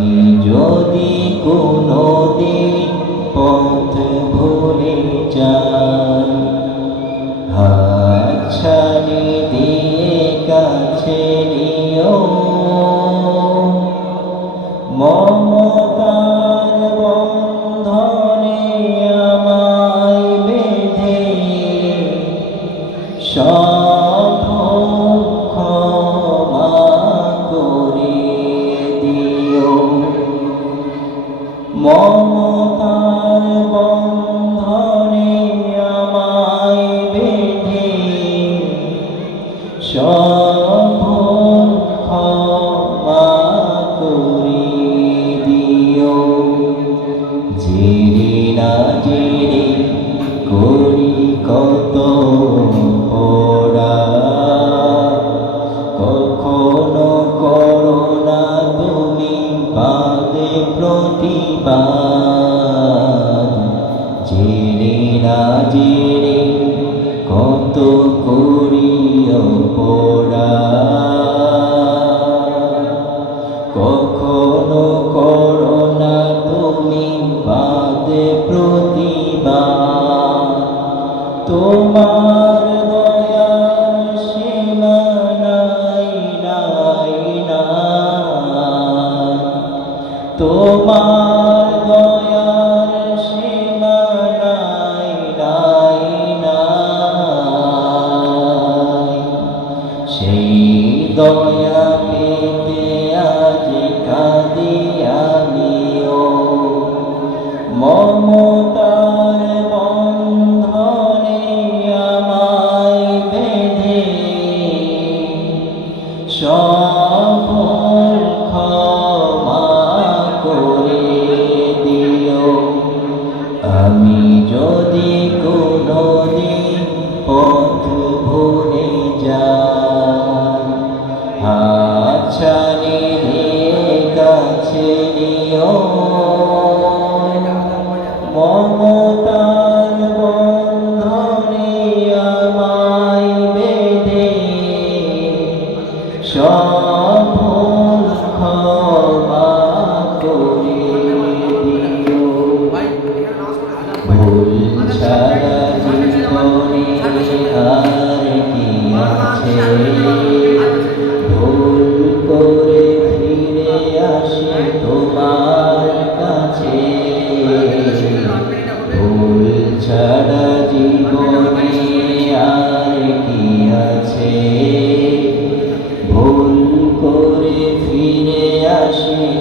আমি যদি কোনো দিন পথ ভুলে যাই, হাতছানি দিয়ে কাছে নিও। মমতার বন্ধনে আমায় বেঁধে, সব জেনে না জেনে কত করি পড়া। কখনো করো না তুমি বাদে প্রতিবাদ। তোমার সেই দয়া পেতে আজ কাঁদি আমিও মমতার বন্ধনে আমায় বেঁধে সব ক্ষমা করে দিও। আমি যদি মমতার বন্ধনে আমায় বেঁধে সব ক্ষমা করে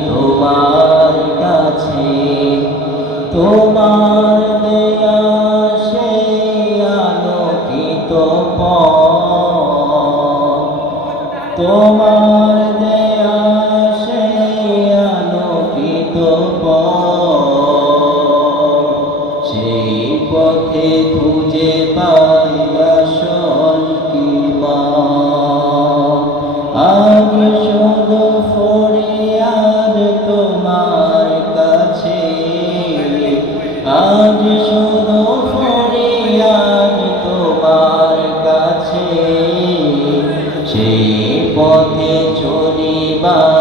তোমার কাছে তোমার দেয়া সেই আলোকিত তোমার দেয়া সেই আলোকিত সেই পথে খুঁজে পা iman.